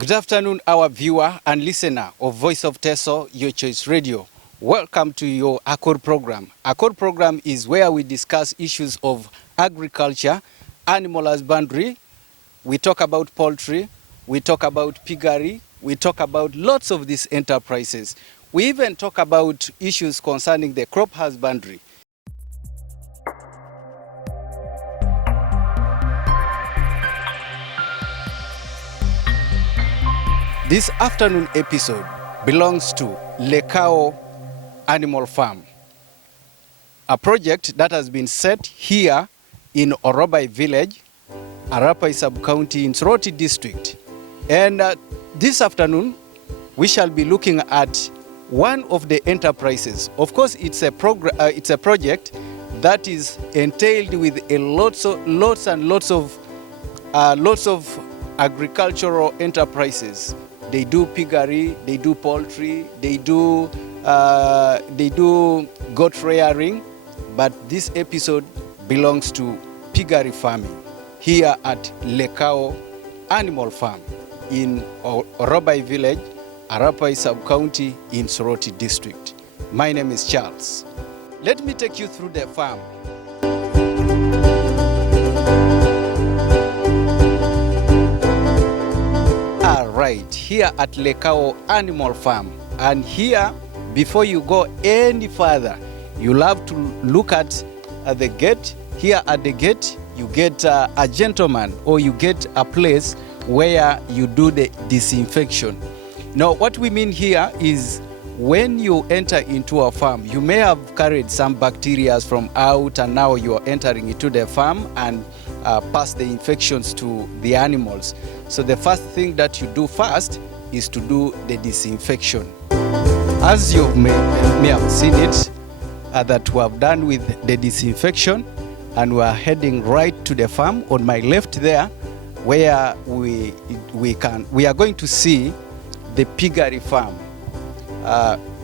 Good afternoon, our viewer and listener of Voice of Teso, Your Choice Radio. Welcome to your ACOR program. ACOR program is where we discuss issues of agriculture, animal husbandry. We talk about poultry, we talk about piggery, we talk about lots of these enterprises. We even talk about issues concerning the crop husbandry. This afternoon episode belongs to Lekao Animal Farm, a project that has been set here in Orobai Village, Arapai Sub-County in Soroti District. And this afternoon, we shall be looking at one of the enterprises. Of course, it's a project that is entailed with a lots of agricultural enterprises. They do piggery, they do poultry, they do goat rearing, but this episode belongs to piggery farming here at Lekao Animal Farm in Orobai Village, Arapai Sub-County in Soroti District. My name is Charles. Let me take you through the farm. Right here at Lekao Animal Farm, and here, before you go any further, you'll have to look at the gate. Here at the gate, you get a gentleman, or you get a place where you do the disinfection. Now, what we mean here is when you enter into a farm, you may have carried some bacteria from out, and now you are entering into the farm and pass the infections to the animals. So the first thing that you do first is to do the disinfection. As you may have seen it, that we have done with the disinfection, and we are heading right to the farm on my left there, where we are going to see the piggery farm.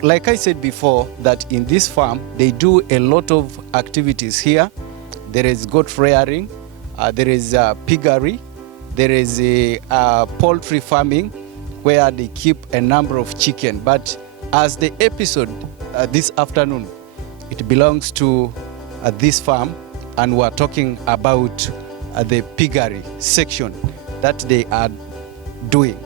Like I said before, that in this farm they do a lot of activities here. There is goat rearing, there is piggery, there is a poultry farming where they keep a number of chicken. But as the episode this afternoon, it belongs to this farm, and we're talking about the piggery section that they are doing.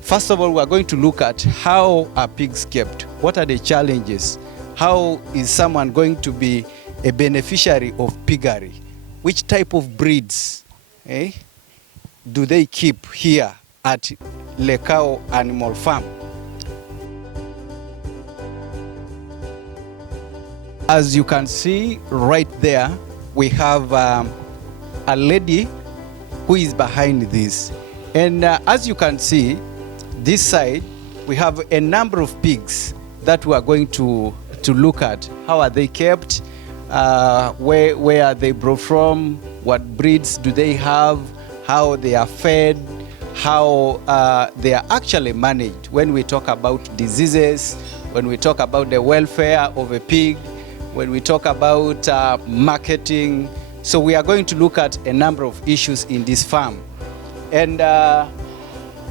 First of all, we're going to look at how are pigs kept. What are the challenges? How is someone going to be a beneficiary of piggery? Which type of breeds do they keep here at Lekao Animal Farm? As you can see right there, we have a lady who is behind this. And as you can see, this side, we have a number of pigs that we are going to look at. How are they kept? Where are they brought from? What breeds do they have? How they are fed? How they are actually managed when we talk about diseases, when we talk about the welfare of a pig, when we talk about marketing. So we are going to look at a number of issues in this farm. And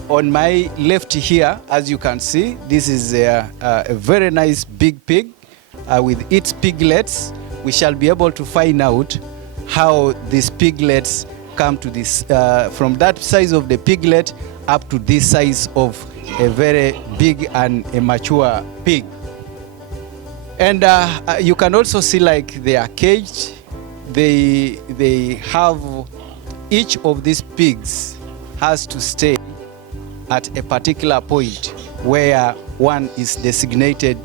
on my left here, as you can see, this is a very nice big pig with its piglets. We shall be able to find out how these piglets come to this, from that size of the piglet up to this size of a very big and a mature pig. And you can also see like they are caged. They have, each of these pigs has to stay at a particular point where one is designated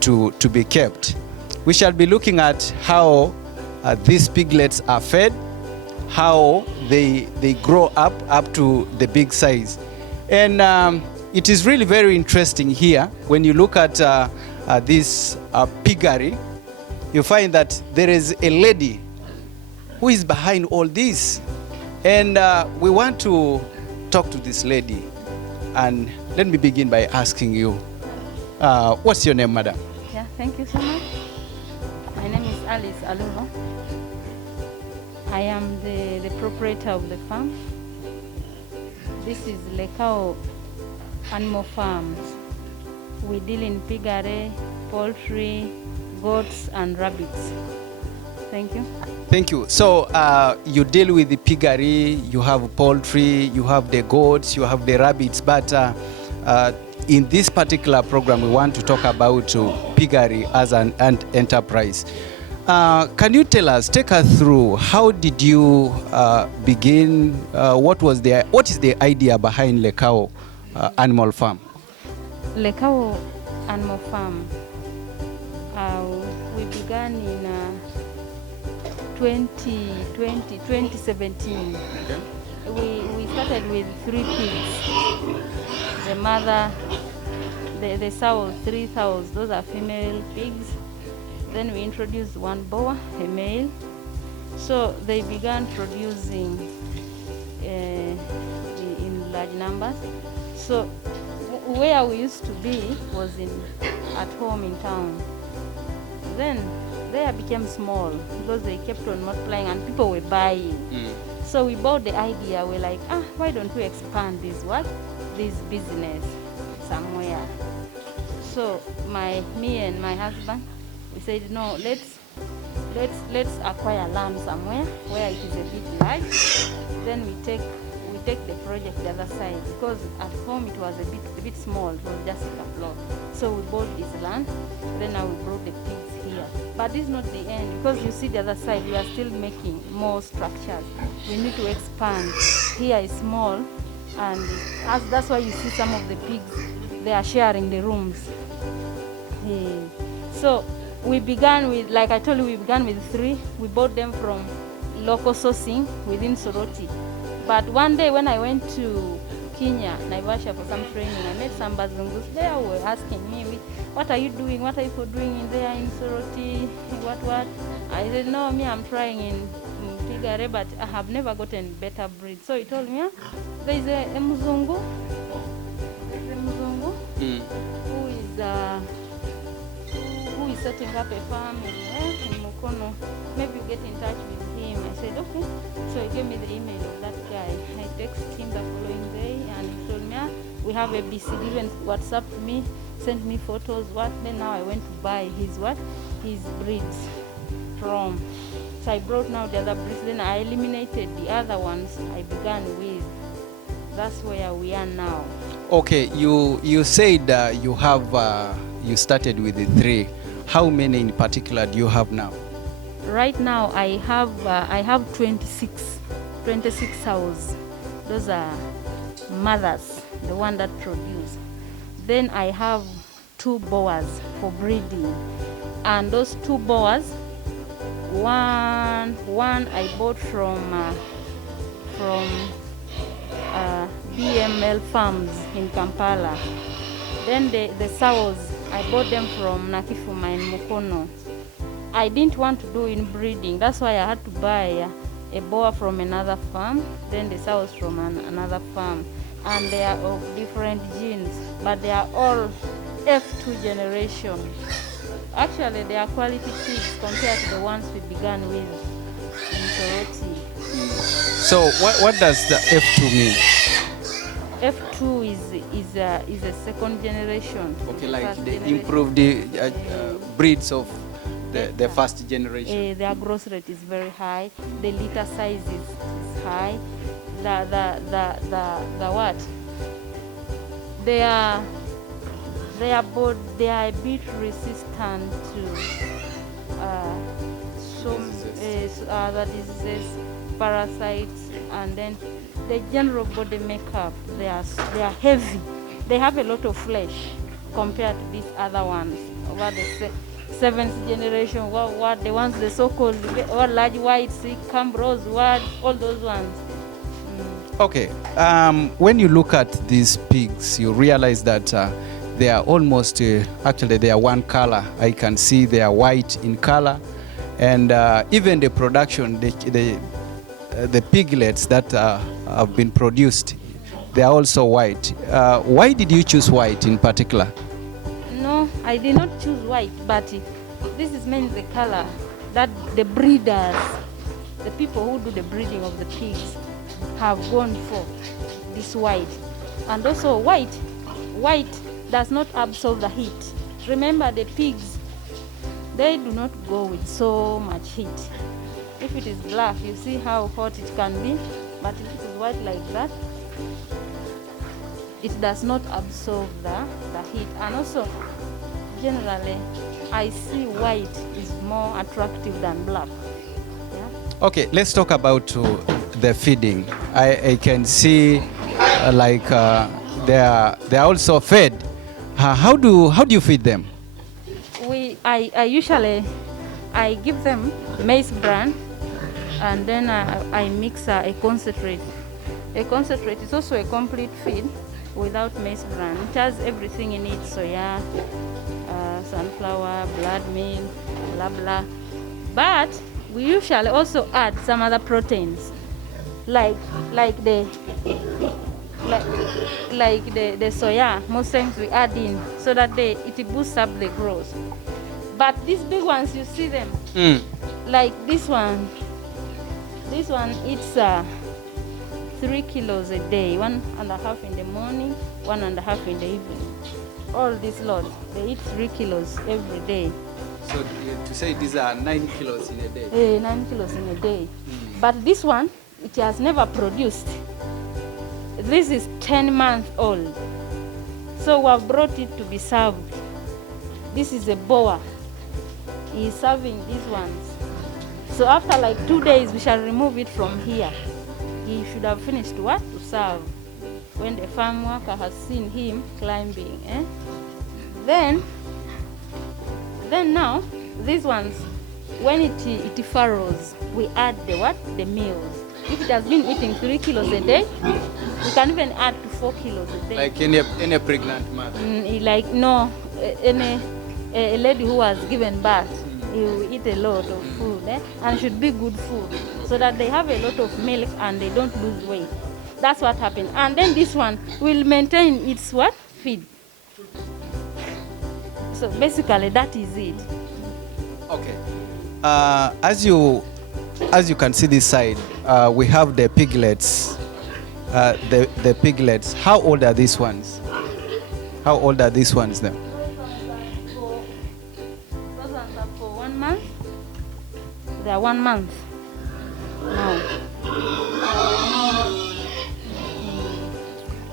to be kept. We shall be looking at how these piglets are fed, how they grow up to the big size. And it is really very interesting here. When you look at this piggery, you find that there is a lady who is behind all this. And we want to talk to this lady. And let me begin by asking you, what's your name, madam? Yeah, thank you so much. My name is Alice Aluno. I am the proprietor of the farm. This is Lekao Animal Farms. We deal in piggery, poultry, goats, and rabbits. Thank you. Thank you. So you deal with the piggery, you have poultry, you have the goats, you have the rabbits, but in this particular program, we want to talk about piggery as an enterprise. Can you tell us, take us through, how did you begin? What is the idea behind Lekao Animal Farm? Lekao Animal Farm. We began in 2017. Okay. We started with 3 pigs. The mother, the sow, 3 sows, those are female pigs. Then we introduced 1 boa, a male. So they began producing in large numbers. So where we used to be was at home in town. Then they became small because they kept on multiplying and people were buying. So we bought the idea. We're like, why don't we expand this business somewhere? So me and my husband, we said, no, let's acquire land somewhere where it is a bit large. Then we take the project the other side, because at home it was a bit small. It was just a plot. So we bought this land. Then now we brought the pigs here. But this is not the end, because you see the other side, we are still making more structures. We need to expand. Here is small, and that's why you see some of the pigs, they are sharing the rooms. So we began with, like I told you, we began with 3. We bought them from local sourcing within Soroti. But one day when I went to Kenya, Naivasha, for some training, I met some Bazungus there who were asking me, what are you doing? What are you doing in there in Soroti? What? I said, no, I'm trying in piggery, but I have never gotten better breed. So he told me, there is a Mzungu, who is setting up a farm in Mukono. Maybe you get in touch with him. I said, okay. So he gave me the email of that guy. I texted him the following day, and he told me, we have a BCD, even WhatsApped me, sent me photos. Then now I went to buy his breeds from. So I brought now the other breeds. Then I eliminated the other ones I began with. That's where we are now. Okay, you said you started with the 3. How many in particular do you have now? Right now I have 26 sows. Those are mothers, the one that produce. Then I have 2 boas for breeding, and those 2 boas, one I bought from BML Farms in Kampala. Then the sows, I bought them from Nakifuma in Mukono. I didn't want to do inbreeding. That's why I had to buy a boa from another farm, then the sows from another farm. And they are of different genes, but they are all F2 generation. Actually, they are quality pigs compared to the ones we began with in Soroti. So what does the F2 mean? F2 is a second generation. Okay, like the generation. improved breeds of the first generation. Their growth rate is very high. The litter size is high. The what? They are a bit resistant to other diseases, parasites, and then the general body makeup. They are heavy. They have a lot of flesh compared to these other ones. Over the 7th generation, what the ones, the so-called large whites, Cambros, all those ones. Okay, when you look at these pigs, you realize that they are almost, actually they are one color. I can see they are white in color, and even the production, the piglets that have been produced, they are also white. Why did you choose white in particular? No, I did not choose white, but this is mainly the color that the breeders, the people who do the breeding of the pigs, have gone for. this white. And also white does not absorb the heat. Remember, the pigs, they do not go with so much heat. If it is black, you see how hot it can be, but if it is white like that, it does not absorb the heat. And also, generally, I see white is more attractive than black. Yeah? Okay, let's talk about the feeding. I can see they are also fed. How do you feed them? I usually give them maize bran, and then I mix a concentrate. A concentrate is also a complete feed without maize bran. It has everything in it: soya, sunflower, blood meal, blah blah. But we usually also add some other proteins, like the soya. Most times we add in so that it boosts up the growth. But these big ones, you see them, like this one eats 3 kilos a day, 1.5 in the morning, 1.5 in the evening. All these lots, they eat 3 kilos every day. So to say these are 9 kilos in a day? 9 kilos in a day. But this one, it has never produced. This is 10 months old. So we have brought it to be served. This is a boa. He is serving these ones. So after like 2 days, we shall remove it from here. He should have finished what? To serve. When the farm worker has seen him climbing. Then now, these ones, when it furrows, we add the what? The meals. If it has been eating 3 kilos a day, we can even add to 4 kilos a day. Like any pregnant mother? A lady who has given birth, you eat a lot of food, and should be good food, so that they have a lot of milk and they don't lose weight. That's what happened. And then this one will maintain its what? Feed. So basically that is it. Okay. As you can see this side, we have the piglets. The piglets. How old are these ones? How old are these ones then? Those ones are for 1 month. They are 1 month now.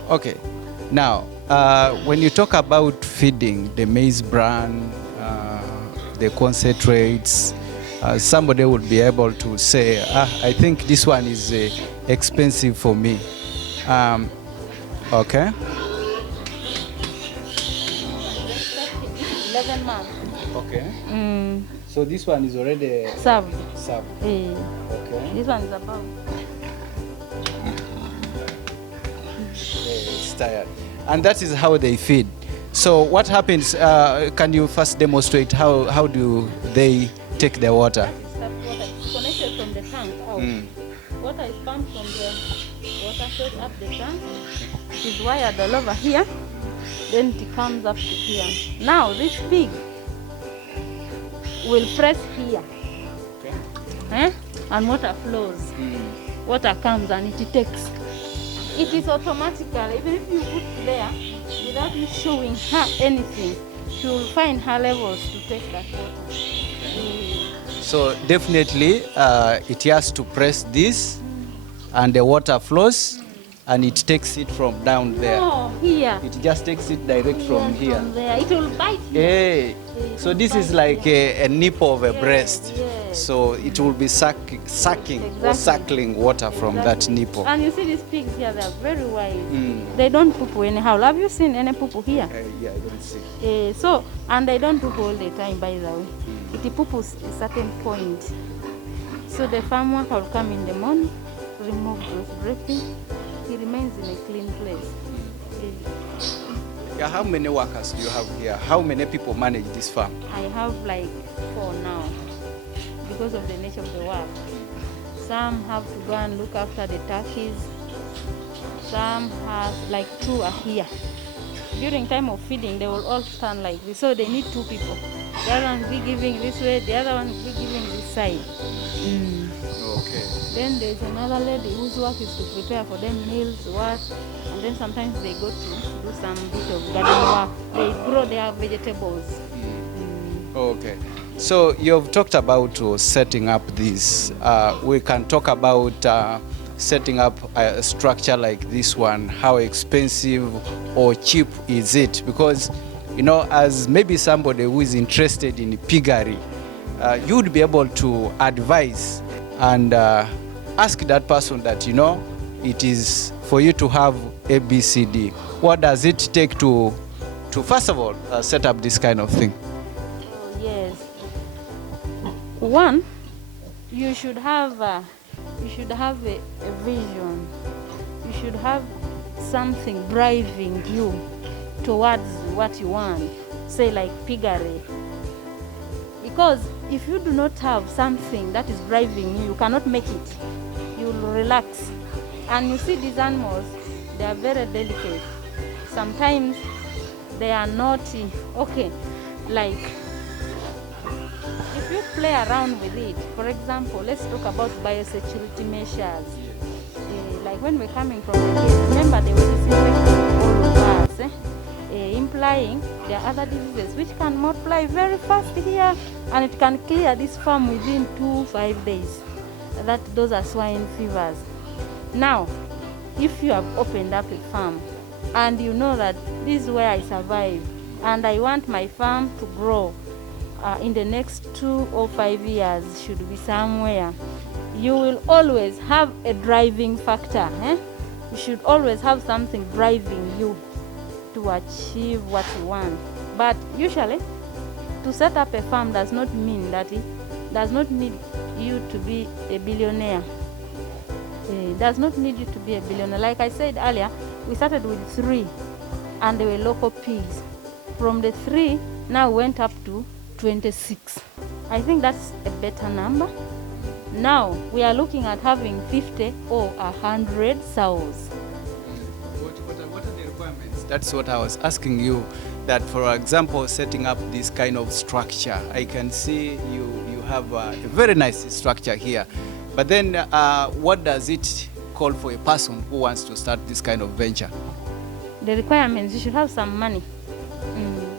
Okay. Now, when you talk about feeding, the maize bran, the concentrates, somebody would be able to say, I think this one is expensive for me. Okay. 11 months. Okay. So this one is already Served. Okay. This one is about. It's tired. And that is how they feed. So what happens, can you first demonstrate how do they take the water? That is tap water. It's connected from the tank out. Water is pumped from the water source up the tank. It is wired all over here. Then it comes up to here. Now this pig will press here. Okay. And water flows. Water comes and it takes. It is automatically, even if you put there, without you showing her anything, she will find her levels to take that water. So definitely it has to press this and the water flows and it takes it from down there. No, here. It just takes it direct from here. From there. It will bite here. Hey. So this is like a nipple of a breast. Yes. So it will be sucking or suckling water from that nipple. And you see these pigs here, they are very wise. They don't poo-poo anyhow. Have you seen any poo-poo here? Yeah, I don't see. And they don't poo-poo all the time, by the way. It poo-poos a certain point. So the farm worker will come in the morning, remove those breathing. He remains in a clean place. Yeah, how many workers do you have here? How many people manage this farm? I have like 4 now because of the nature of the work. Some have to go and look after the turkeys. Some have like 2 are here. During time of feeding, they will all stand like this. So they need 2 people. The other one will be giving this way, the other one will be giving this side. Okay. Then there's another lady whose work is to prepare for them meals, work, and then sometimes they go to do some bit of garden work. They grow their vegetables. Okay. So you've talked about setting up this. We can talk about setting up a structure like this one. How expensive or cheap is it? Because, you know, as maybe somebody who is interested in piggery, you would be able to advise and ask that person that, you know, it is for you to have ABCD. What does it take to first of all set up this kind of thing? Yes. One, you should have a vision. You should have something driving you towards what you want. Say like piggery. Because if you do not have something that is driving you, you cannot make it. You will relax. And you see these animals, they are very delicate. Sometimes they are naughty. Okay, like if you play around with it, for example, let's talk about biosecurity measures. Like when we're coming from the gate, remember they were disinfecting all of us, implying there are other diseases which can multiply very fast here, and it can clear this farm within 2-5 days. Those are swine fevers. Now, if you have opened up a farm and you know that this is where I survive and I want my farm to grow in the next 2 or 5 years, should be somewhere, you will always have a driving factor. You should always have something driving you to achieve what you want. But usually, to set up a farm does not mean that it does not need you to be a billionaire. It does not need you to be a billionaire. Like I said earlier, we started with 3 and they were local pigs. From the 3, now went up to 26. I think that's a better number. Now we are looking at having 50 or 100 sows. What are the requirements? That's what I was asking you. That, for example, setting up this kind of structure, I can see you have a very nice structure here. But then what does it call for a person who wants to start this kind of venture? The requirements, you should have some money.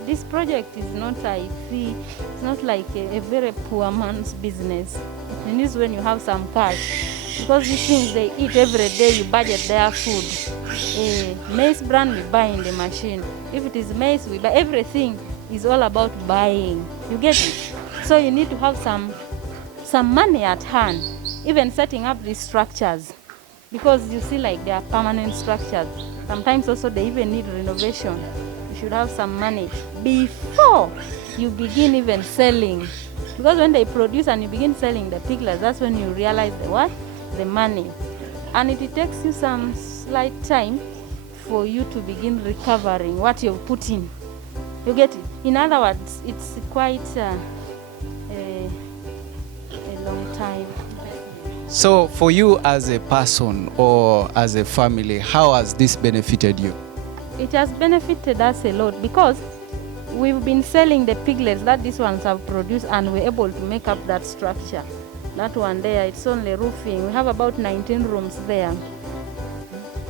This project is not, I see, it's not like a very poor man's business. It is when you have some cash. Because these things they eat every day, you budget their food. Maize bran we buy in the machine. If it is maize, we buy. Everything is all about buying. You get it? So you need to have some money at hand, even setting up these structures. Because you see, like, they are permanent structures. Sometimes also they even need renovation. You should have some money before you begin even selling. Because when they produce and you begin selling the piglets, that's when you realize the money. And it takes you some slight time for you to begin recovering what you've put in. You get it? In other words, it's quite a long time. So for you as a person or as a family, how has this benefited you? It has benefited us a lot because we've been selling the piglets that these ones have produced, and we're able to make up that structure. That one there, it's only roofing. We have about 19 rooms there.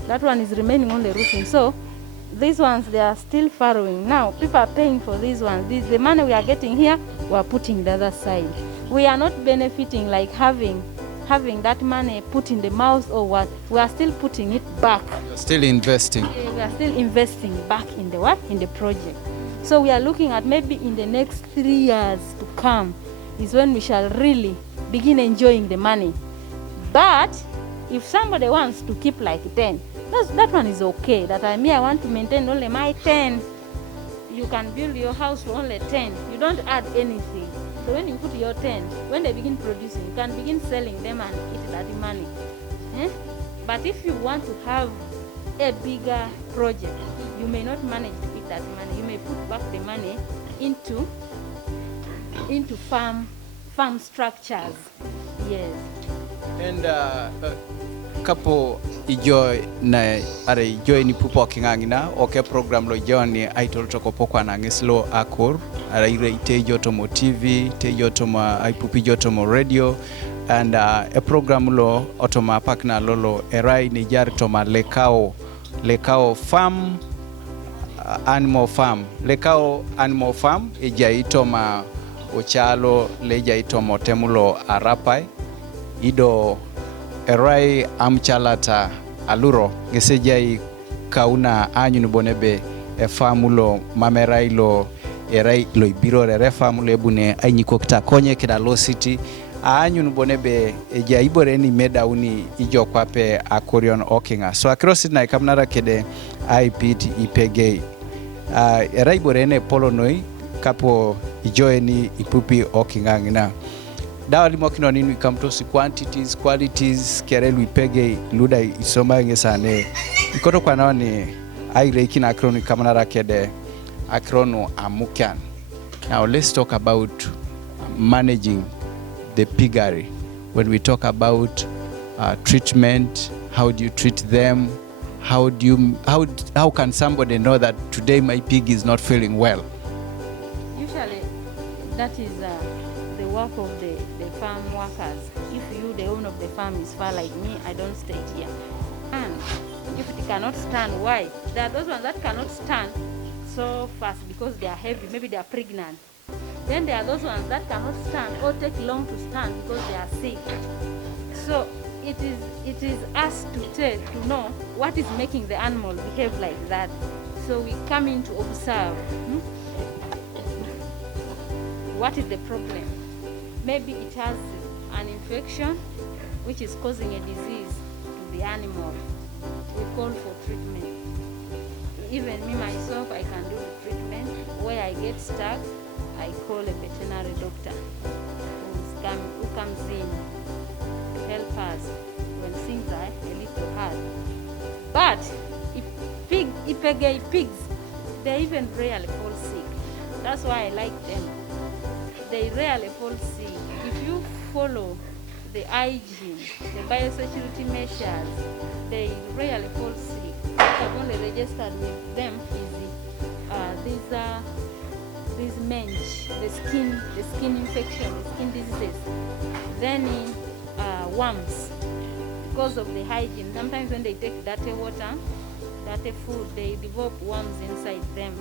That one is remaining only roofing. So these ones, they are still furrowing. Now, people are paying for these ones. The money we are getting here, we are putting the other side. We are not benefiting like having that money put in the mouth or what. We are still putting it back. You're still investing. Yeah, we are still investing back in the what? In the project. So we are looking at maybe in the next 3 years to come is when we shall really begin enjoying the money. But if somebody wants to keep like 10, that one is okay. That I want to maintain only my 10. You can build your house for only 10. You don't add anything. So when you put your 10, when they begin producing, you can begin selling them and eat that money. But if you want to have a bigger project, you may not manage to eat that money. You may put back the money into farm structures. Yes. And kapo ijo na are ijo ni pupo kingangina oke program lo joni aitol toko pokwa na ngislo akor ara ire ite joto mo TV te joto ma aipupi joto mo radio and a program lo otoma pakna lolo erai ni jar toma lekao farm animal farm lekao animal farm ejaitoma ochalo lejaitoma temulo arapai ido erai amchalata aluro gesejai kauna anyun bonebe e famulo mamerai lo erai lo ibiro re famulo ebune anyiko kita konye kida lo city anyun bonebe eja ibore ni medauni ijo kwape akorion okinga so across na kamnara kede ipit ipege erai borene polonoi kapo ijoeni ipupi okinga ngina dawali mokino nini kamtosi quantities qualities kerelu ipege luda isoma ngesane ikoto kwa naoni aire ikina akronu kamnara kede akronu amukan. Now let's talk about managing the piggery. When we talk about treatment, how do you treat them? How can somebody know that today my pig is not feeling well? Usually, that is the work of the farm workers. If you, the owner of the farm, is far like me, I don't stay here. And if they cannot stand, why? There are those ones that cannot stand so fast because they are heavy, maybe they are pregnant. Then there are those ones that cannot stand or take long to stand because they are sick. So it is us to know what is making the animal behave like that. So we come in to observe what is the problem. Maybe it has an infection which is causing a disease to the animal. We call for treatment. Even me myself, I can do the treatment. Where I get stuck, I call a veterinary doctor who comes in to help us when things are a little hard. But if pigs, they even rarely fall sick. That's why I like them. They rarely fall sick. If you follow the hygiene, the biosecurity measures, they rarely fall sick. I've only registered with them is these mange, the skin infection, the skin diseases, then worms, because of the hygiene. Sometimes when they take dirty water, dirty food, they develop worms inside them,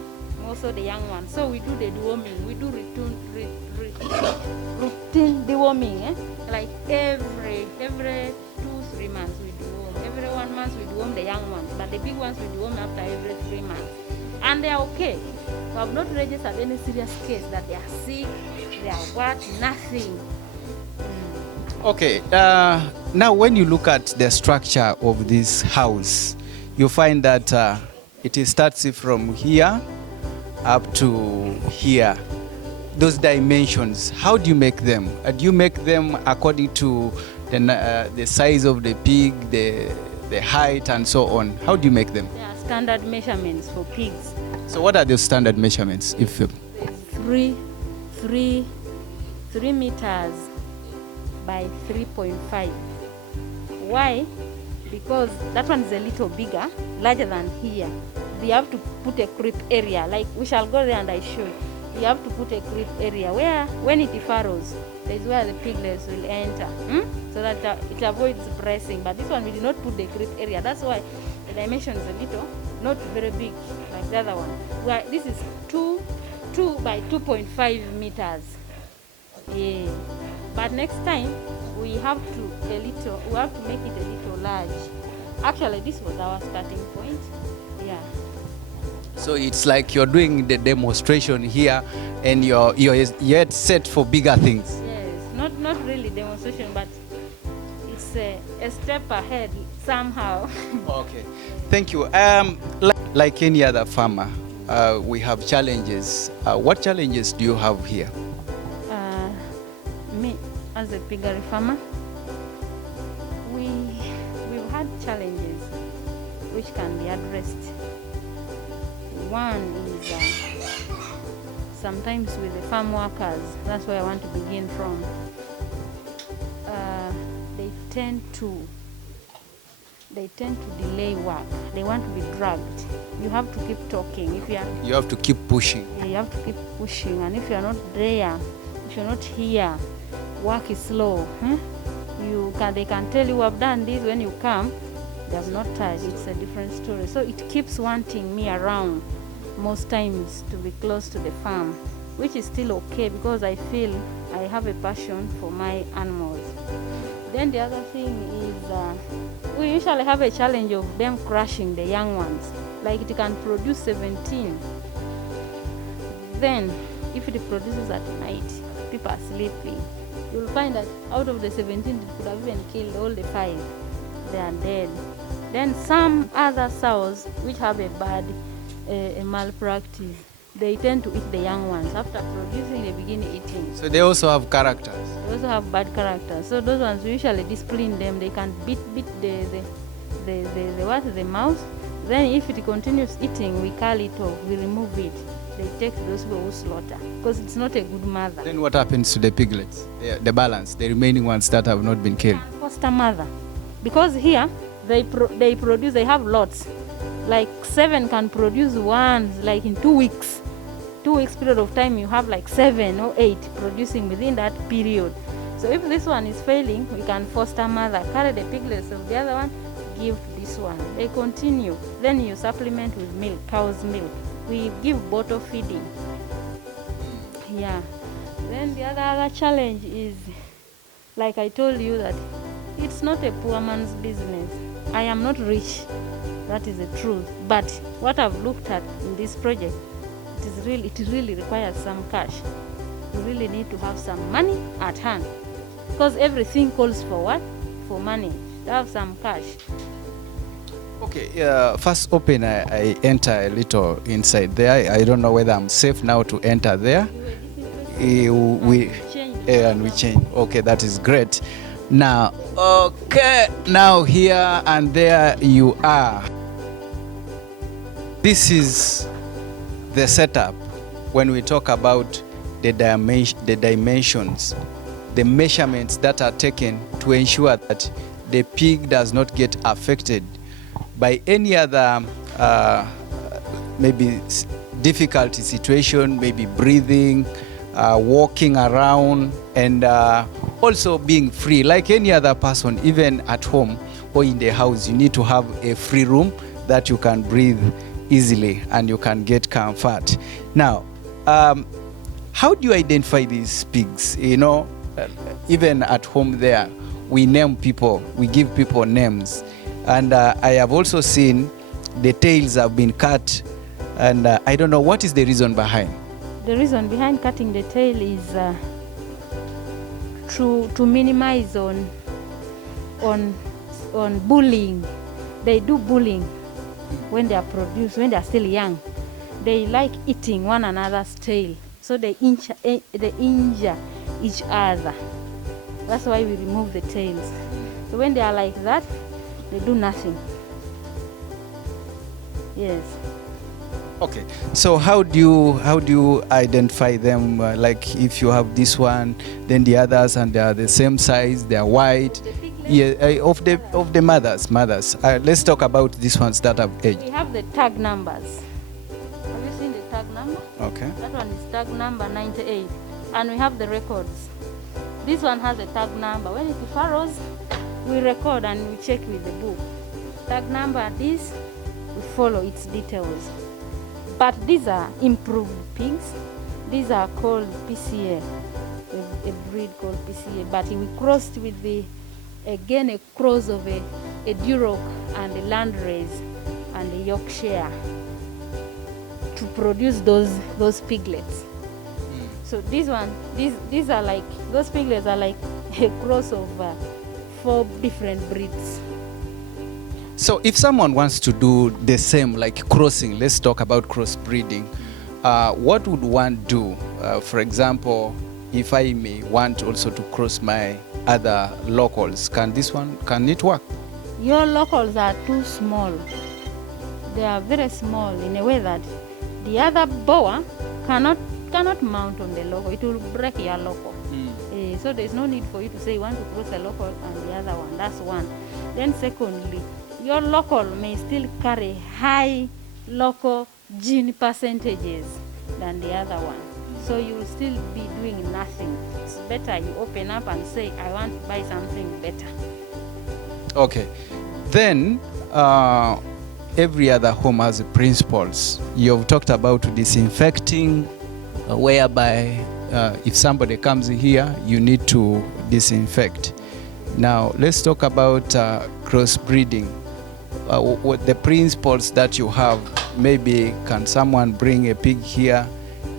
also the young ones. So we do the deworming, we do routine deworming, like every 2-3 months we deworm, every 1 month we deworm the young ones, but the big ones we deworm after every 3 months. And they are okay. We have not registered any serious case that they are sick, they are what, nothing. Okay, now when you look at the structure of this house, you find that it starts from here up to here. Those dimensions, how do you make them? Do you make them according to the size of the pig, the height and so on? How do you make them? There are standard measurements for pigs. So what are those standard measurements? If 3 meters by 3.5. Why? Because that one is a little bigger, larger than here. They have to put a creep area, like we shall go there and I show you. You have to put a creep area where, when it furrows, that is where the piglets will enter, so that it avoids pressing. But this one, we did not put the creep area. That's why the dimension is a little, not very big like the other one. Where this is 2 by 2.5 meters. Yeah. But next time we have to make it a little large. Actually, this was our starting point. Yeah. So it's like you're doing the demonstration here, and you're yet set for bigger things. Yes, not really demonstration, but it's a step ahead somehow. Okay, thank you. Like any other farmer, we have challenges. What challenges do you have here? Me, as a piggery farmer, we've had challenges which can be addressed. One is sometimes with the farm workers. That's where I want to begin from. They tend to delay work. They want to be dragged. You have to keep talking. You have to keep pushing. Yeah, you have to keep pushing. And if you are not there, if you're not here, work is slow. they can tell you I've done this. When you come, they have not touched. It's a different story. So it keeps wanting me around most times to be close to the farm, which is still okay because I feel I have a passion for my animals. Then the other thing is we usually have a challenge of them crushing the young ones. Like it can produce 17. Then if it produces at night, people are sleeping, you'll find that out of the 17, it could have even killed all the 5. They are dead. Then some other sows which have a bad malpractice, they tend to eat the young ones. After producing, they begin eating. So they also have characters. They also have bad characters. So those ones, we usually discipline them. They can beat the mouse. Then if it continues eating, we call it off, we remove it. They take those who slaughter because it's not a good mother. Then what happens to the piglets? The balance, the remaining ones that have not been killed? Foster mother. Because here, they produce, they have lots. Like 7 can produce ones, like in 2 weeks. 2 weeks period of time, you have like 7 or 8 producing within that period. So if this one is failing, we can foster mother, carry the piglets of the other one, give to this one. They continue. Then you supplement with milk, cow's milk. We give bottle feeding. Yeah. Then the other challenge is, like I told you, that it's not a poor man's business. I am not rich. That is the truth. But what I've looked at in this project, it really requires some cash. You really need to have some money at hand. Because everything calls for what? For money. To have some cash. Okay, first open, I enter a little inside there. I don't know whether I'm safe now to enter there. And we change. Okay, that is great. Now, okay, now here and there you are. This is the setup when we talk about the dimensions, the measurements that are taken to ensure that the pig does not get affected by any other maybe difficult situation, maybe breathing, walking around, and also being free. Like any other person, even at home or in the house, you need to have a free room that you can breathe easily and you can get comfort. Now, how do you identify these pigs? You know, even at home there, we name people, we give people names. And I have also seen the tails have been cut, and I don't know what is the reason behind. The reason behind cutting the tail is to minimize on bullying. They do bullying when they are produced, when they are still young. They like eating one another's tail, so they injure each other. That's why we remove the tails. So when they are like that, they do nothing. Yes. Okay. So how do you identify them? Like if you have this one, then the others, and they are the same size, they are white. Yeah, of the mothers. Let's talk about these ones that have aged. We have the tag numbers. Have you seen the tag number? Okay. That one is tag number 98, and we have the records. This one has a tag number. When it furrows, we record and we check with the book. Tag number this, we follow its details. But these are improved pigs. These are called PCA, a breed called PCA. But we crossed with a cross of a Duroc and a Landrace and a Yorkshire to produce those piglets. So these are like, those piglets are like a cross of 4 different breeds. So if someone wants to do the same, like crossing, let's talk about crossbreeding, what would one do? For example, if I may want also to cross my other locals, can it work? Your locals are too small. They are very small in a way that the other boa cannot mount on the local. It will break your local. So there's no need for you to say you want to cross a local and the other one. That's one. Then secondly, your local may still carry high local gene percentages than the other one. So you will still be doing nothing. It's better you open up and say, I want to buy something better. Okay. Then every other home has principles. You've talked about disinfecting, whereby if somebody comes here, you need to disinfect. Now, let's talk about crossbreeding. What the principles that you have, maybe can someone bring a pig here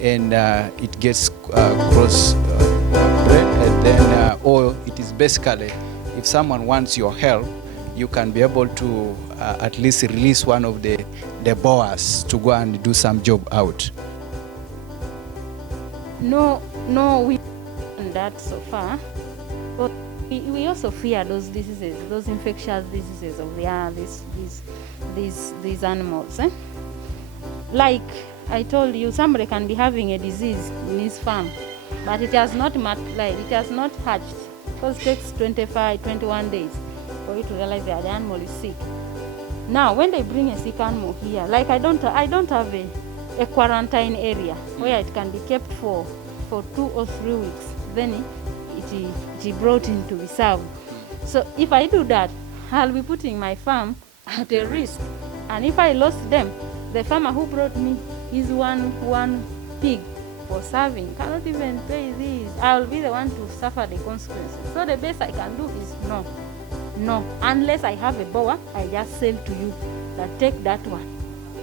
and it gets cross bred, and then or it is basically, if someone wants your help, you can be able to at least release one of the boas to go and do some job out. No, we haven't done that so far. But we also fear those diseases, those infectious diseases of these animals. Like I told you, somebody can be having a disease in his farm, but it has not hatched, because it takes 21 days for you to realize that the animal is sick. Now, when they bring a sick animal here, like I don't have a quarantine area where it can be kept for 2 or 3 weeks. Then it brought in to be served. So if I do that, I'll be putting my farm at a risk. And if I lost them, the farmer who brought me his one pig for serving cannot even pay this. I'll be the one to suffer the consequences. So the best I can do is no. Unless I have a boa, I just sell to you that take that one.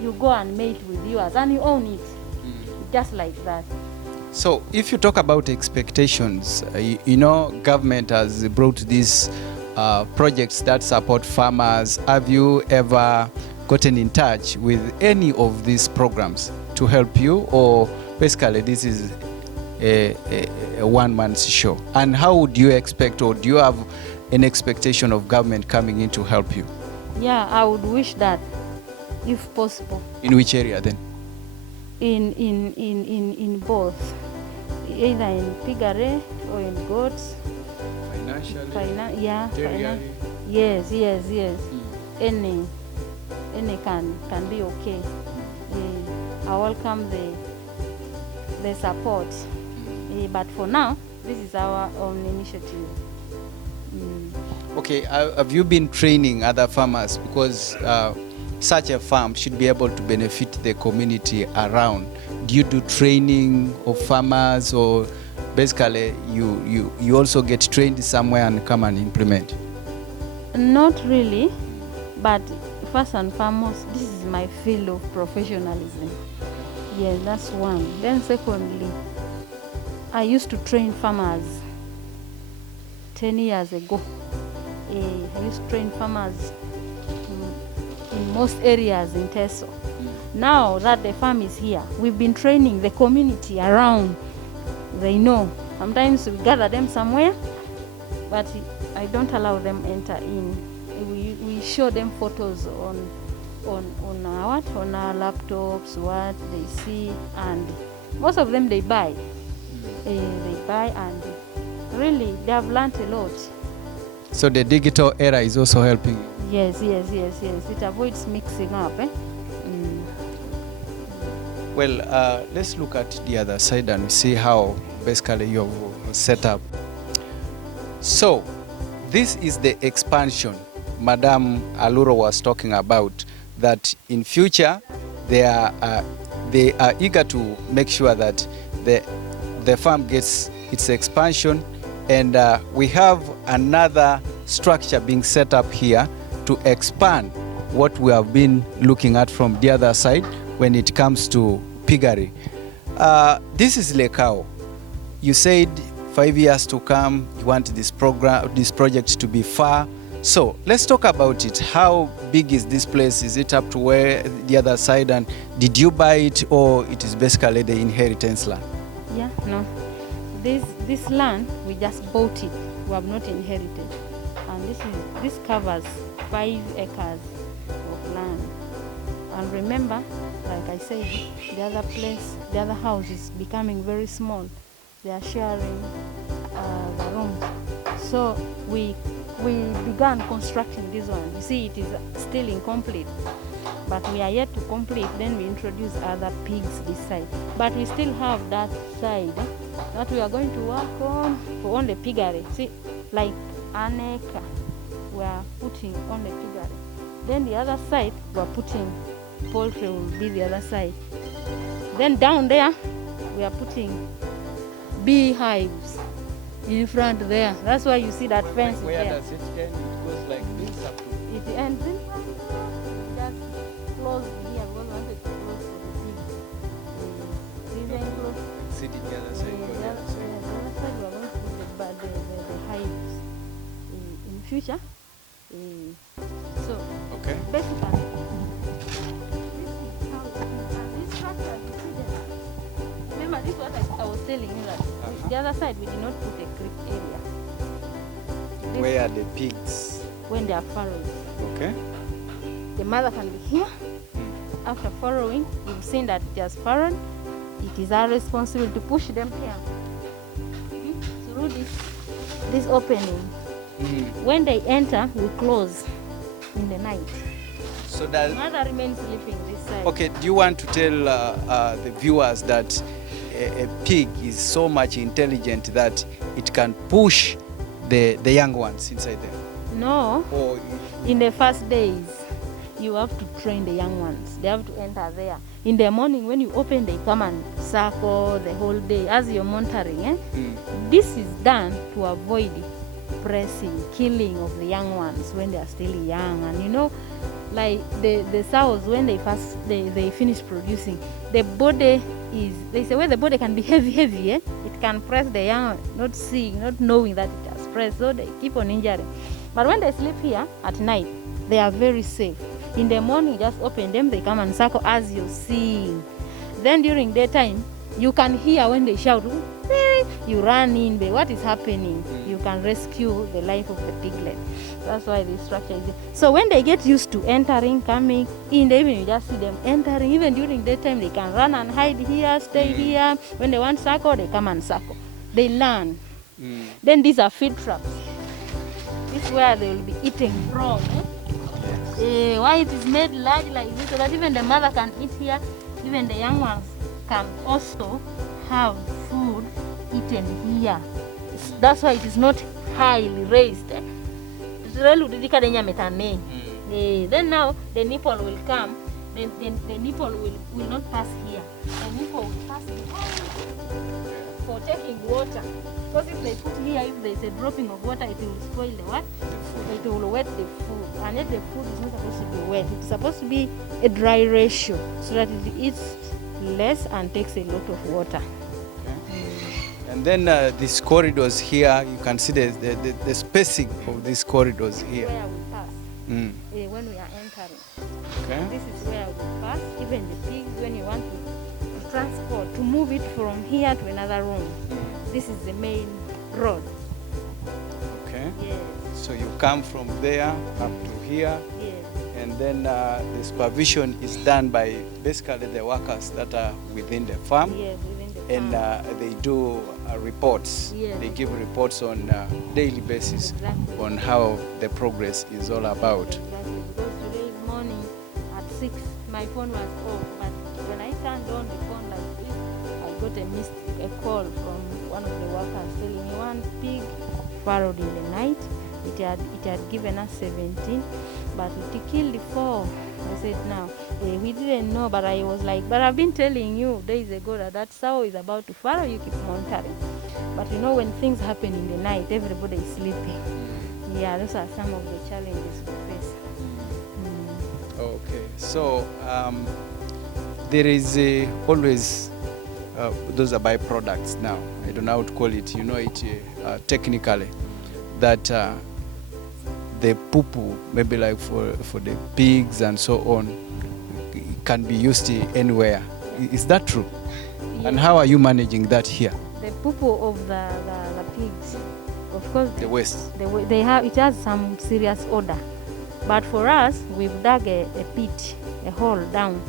You go and mate with yours and you own it. Just like that. So if you talk about expectations, you know, government has brought these projects that support farmers. Have you ever gotten in touch with any of these programs to help you, or basically this is a one-man show? And how would you expect, or do you have an expectation of government coming in to help you? Yeah, I would wish that, if possible. In which area then? In both, either in piggery or in goats. Financially? Yes. Any can be okay. I welcome the support. But for now, this is our own initiative. Okay, have you been training other farmers? Because such a farm should be able to benefit the community around. Do you do training of farmers, or basically you also get trained somewhere and come and implement? Not really, but first and foremost, this is my field of professionalism. Yes, that's one. Then secondly, I used to train farmers 10 years ago. I used to train farmers in most areas in Teso. Now that the farm is here, we've been training the community around. They know. Sometimes we gather them somewhere, but I don't allow them enter in. We show them photos on our laptops, what they see, and most of them they buy. They buy, and really they have learned a lot. So the digital era is also helping you? Yes. It avoids mixing up. Well, let's look at the other side and see how basically you're set up. So this is the expansion Madam Aluro was talking about, that in future they are eager to make sure that the farm gets its expansion, and we have another structure being set up here to expand what we have been looking at from the other side when it comes to piggery. This is Lekao. You said 5 years to come, you want this project to be far. So let's talk about it. How big is this place? Is it up to where the other side? And did you buy it, or it is basically the inheritance land? Yeah, no. This land, we just bought it. We have not inherited. And this covers 5 acres of land. And remember, like I said, the other place, the other house is becoming very small. They are sharing the rooms. So we began constructing this one. You see, it is still incomplete. but we are yet to complete. Then we introduce other pigs this side. But we still have that side that we are going to work on for on the piggery. See, like an acre we are putting on the piggery. Then the other side we are putting poultry will be the other side. Then down there we are putting beehives in front there. That's why you see that fence Where there. does it end? It goes like this up to... It ends in just close here because we wanted to close for the pig. This end close. Sit in the other side. Go the other side. The other side we are going to put the hives in future. So Okay. basically, this is how this structure you see there. Remember, this is what I was telling you that the other side we did not put a creep area. This Where are the pigs? when they are farrowing. Okay. The mother can be here. After farrowing, you've seen that it has farrowed. It is our responsibility to push them here through this opening. When they enter, we close in the night. So The that... mother remains sleeping this side. Okay, do you want to tell the viewers that a pig is so much intelligent that it can push the young ones inside there? No, Or in the first days, you have to train the young ones. They have to enter there. In the morning, when you open, they come and circle the whole day as you're monitoring. This is done to avoid pressing, killing of the young ones when they are still young. And you know, like the sows, when they finish producing, the body is, they say, well, the body can be heavy, it can press the young, not seeing, not knowing that it has pressed, so they keep on injuring. But when they sleep here at night, they are very safe. In the morning, you just open them, they come and circle as you're seeing. Then during daytime, you can hear when they shout, you run in, but what is happening? You can rescue the life of the piglet. That's why this structure is there. So when they get used to entering, coming, in the evening you just see them entering. Even during daytime, they can run and hide here, stay here. When they want circle, they come and circle. They learn. Then these are feed traps. This is where they will be eating from. Why it is made large like this, so that even the mother can eat here, even the young ones can also have food eaten here. That's why it is not highly raised. Then now the nipple will come, the nipple will not pass here. The nipple will pass behind for taking water. Because if they put here, if there is a dropping of water, it will spoil the what? It will wet the food. And yet the food is not supposed to be wet. It's supposed to be a dry ratio so that it eats less and takes a lot of water. And then these corridors here, you can see the spacing of these corridors here. Where we pass when we are entering. Okay. This is where we pass. Even the pigs, when you want to transport, to move it from here to another room. This is the main road. Okay. Yes. So you come from there up to here, Yes. and then the supervision is done by basically the workers that are within the farm. Yes, within the And farm. they do reports. Yes. They give reports on daily basis Exactly. on how the progress is all about. Exactly. Because today morning at 6, my phone was off. But when I turned on the phone like this, I got a call from one of the workers telling me one pig farrowed in the night. It had given us 17, but it killed 4. I said, now, we didn't know, but I was like, but I've been telling you days ago that sow is about to farrow, you keep monitoring. But you know, when things happen in the night, everybody is sleeping. Yeah, those are some of the challenges we face. Okay, so there is always those are byproducts now. I don't know how to call it. You know it technically, that the poo-poo, maybe like for the pigs and so on, can be used anywhere. Is that true? Yeah. And how are you managing that here? The poo-poo of the pigs, of course, the waste. They have, it has some serious odor. But for us, we've dug a pit, a hole down.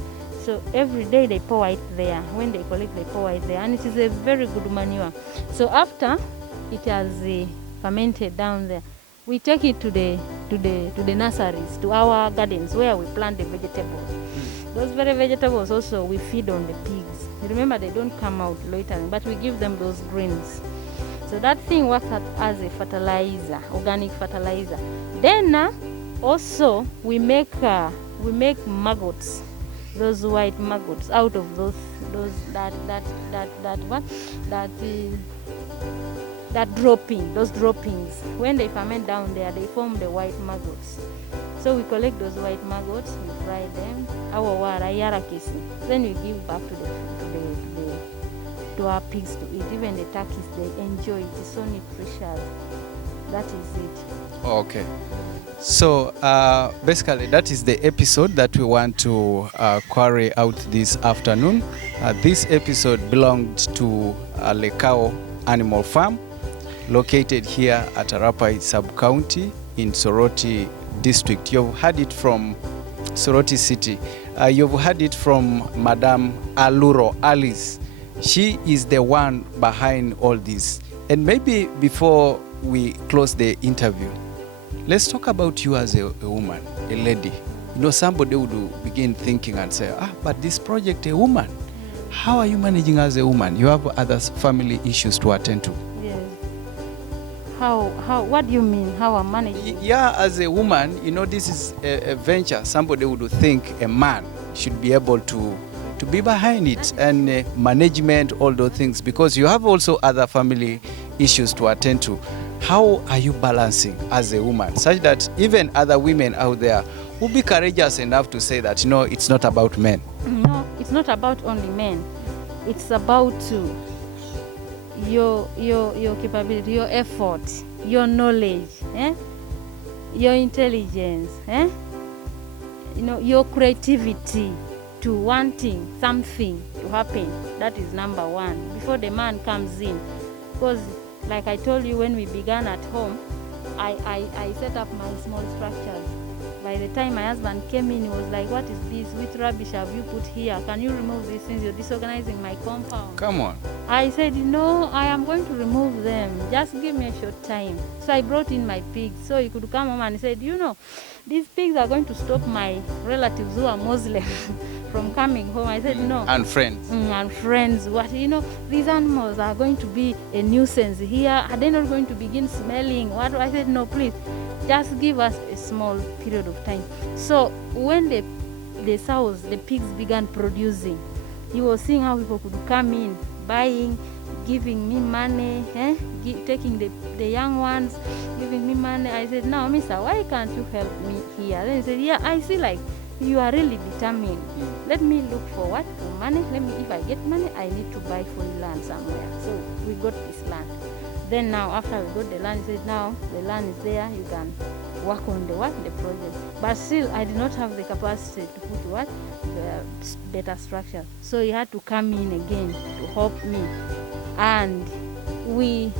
So every day they pour it there. When they collect, they pour it there. And it is a very good manure. So after it has fermented down there, we take it to the nurseries, to our gardens where we plant the vegetables. Those very vegetables also we feed on the pigs. Remember, they don't come out loitering, but we give them those greens. So that thing works as a fertilizer, organic fertilizer. Then also we make maggots, those white maggots out of those droppings. When they ferment down there, they form the white maggots. So we collect those white maggots, we fry them, then we give back to our pigs to eat. Even the turkeys, they enjoy it. It's so nutritious. That is it. Okay. So basically, that is the episode that we want to carry out this afternoon. This episode belonged to Lekao Animal Farm, located here at Arapai Sub-County in Soroti District. You've heard it from Soroti City. You've heard it from Madam Aluro Alice. She is the one behind all this. And maybe before we close the interview, let's talk about you as a woman, a lady. You know, somebody would begin thinking and say, but this project, a woman. How are you managing as a woman? You have other family issues to attend to. Yes. How, what do you mean, how I'm managing? Yeah, as a woman, you know, this is a venture. Somebody would think a man should be able to be behind it, and management, all those things, because you have also other family issues to attend to. How are you balancing as a woman, such that even other women out there will be courageous enough to say that, you know, it's not about men? No, it's not about only men. It's about your capability, your effort, your knowledge, your intelligence, you know, your creativity to wanting something to happen. That is number one before the man comes in. Because like I told you, when we began at home, I set up my small structures. By the time my husband came in, he was like, what is this? Which rubbish have you put here? Can you remove these things? You're disorganizing my compound. Come on. I said, no, I am going to remove them. Just give me a short time. So I brought in my pigs. So he could come home and he said, you know, these pigs are going to stop my relatives who are Muslim from coming home. I said, no. And friends. And friends. What, you know, these animals are going to be a nuisance here. Are they not going to begin smelling? What? I said, no, please, just give us a small period of time. So when the sows, the pigs began producing, he was seeing how people could come in, buying, giving me money, taking the young ones, giving me money. I said, now, mister, why can't you help me here? Then he said, yeah, I see like you are really determined. Let me look for what? For money. If I get money, I need to buy free land somewhere. So we got this land. Then now, after we got the land, he said, now the land is there, you can work on the project. But still, I did not have the capacity to put the better structure. So he had to come in again to help me. And we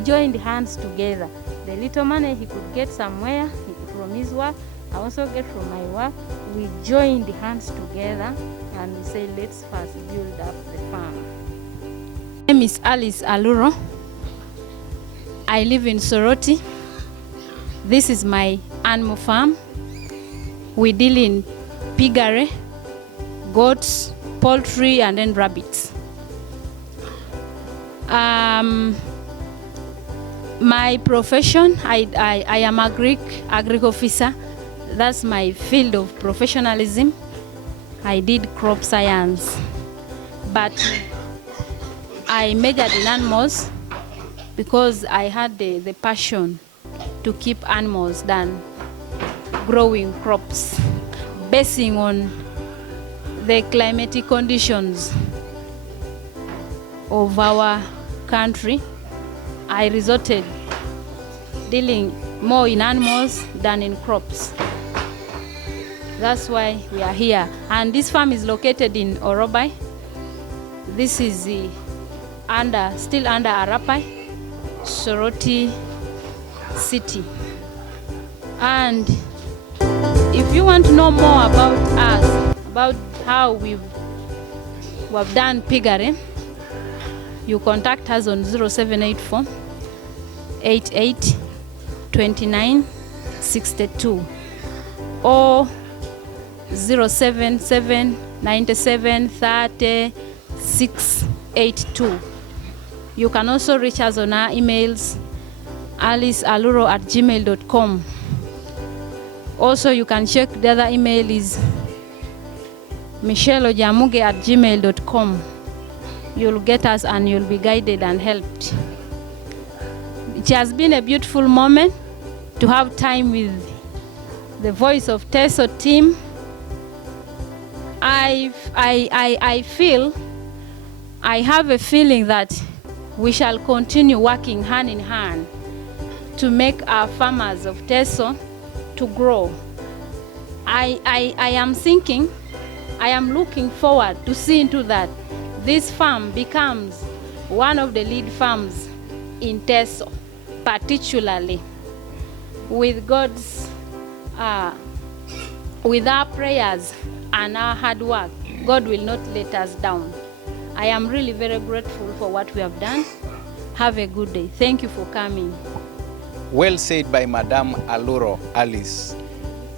joined hands together. The little money he could get somewhere, from his work, I also get from my work. We joined hands together and we said, let's first build up the farm. My name is Alice Aluro. I live in Soroti. This is my animal farm. We deal in piggery, goats, poultry, and then rabbits. My profession, I am Agric officer. That's my field of professionalism. I did crop science, but I majored in animals because I had the passion to keep animals than growing crops. Basing on the climatic conditions of our country, I resorted dealing more in animals than in crops. That's why we are here. And this farm is located in Orobai. This is still under Arapai, Soroti City. And if you want to know more about us, about how we've done piggery, you contact us on 0784 88 2962 or 077 97 30 682. You can also reach us on our emails, alicealuro@gmail.com. Also, you can check the other email is michelleojamuge@gmail.com. You'll get us and you'll be guided and helped. It has been a beautiful moment to have time with the Voice of Teso team. I have a feeling that we shall continue working hand in hand to make our farmers of Teso to grow. I am looking forward to seeing to that this farm becomes one of the lead farms in Teso, particularly with God's, with our prayers and our hard work. God will not let us down. I am really very grateful for what we have done. Have a good day. Thank you for coming. Well said by Madame Aluro Alice,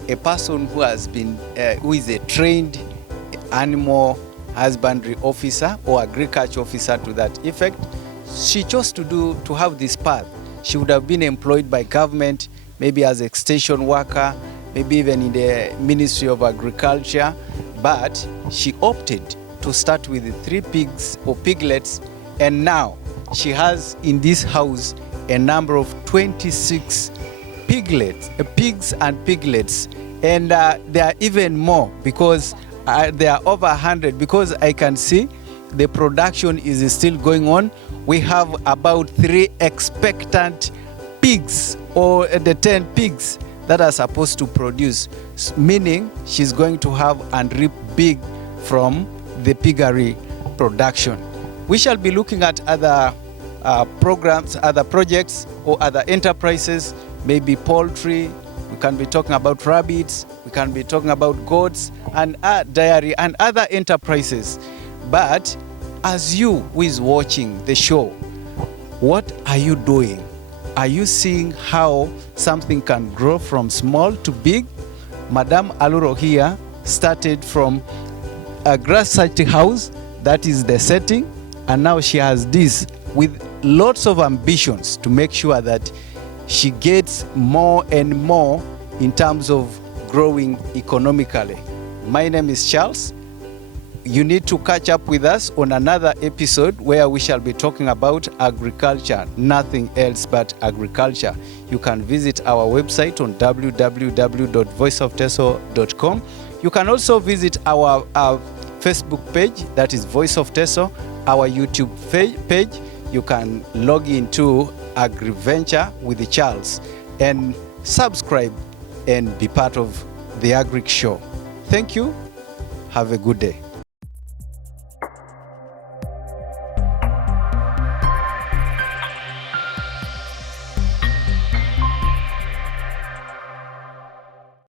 a person who has been, who is a trained animal husbandry officer or agriculture officer to that effect. She chose to have this path. She would have been employed by government, maybe as an extension worker, maybe even in the Ministry of Agriculture, but she opted to start with 3 pigs or piglets, and now she has in this house a number of 26 piglets, pigs and piglets, and there are even more because there are over 100, because I can see the production is still going on. We have about 3 expectant pigs, or the 10 pigs that are supposed to produce, meaning she's going to have and reap big from the piggery production. We shall be looking at other programs, other projects, or other enterprises, maybe poultry. We can be talking about rabbits, we can be talking about goats and dairy and other enterprises. But as you who is watching the show, what are you doing? Are you seeing how something can grow from small to big? Madame Aluro here started from a grass-thatched house, that is the setting, and now she has this with lots of ambitions to make sure that she gets more and more in terms of growing economically. My name is Charles. You need to catch up with us on another episode where we shall be talking about agriculture, nothing else but agriculture. You can visit our website on www.voiceofteso.com. You can also visit our Facebook page, that is Voice of Teso, our YouTube page. You can log into Agriventure with Charles and subscribe and be part of the Agric Show. Thank you. Have a good day.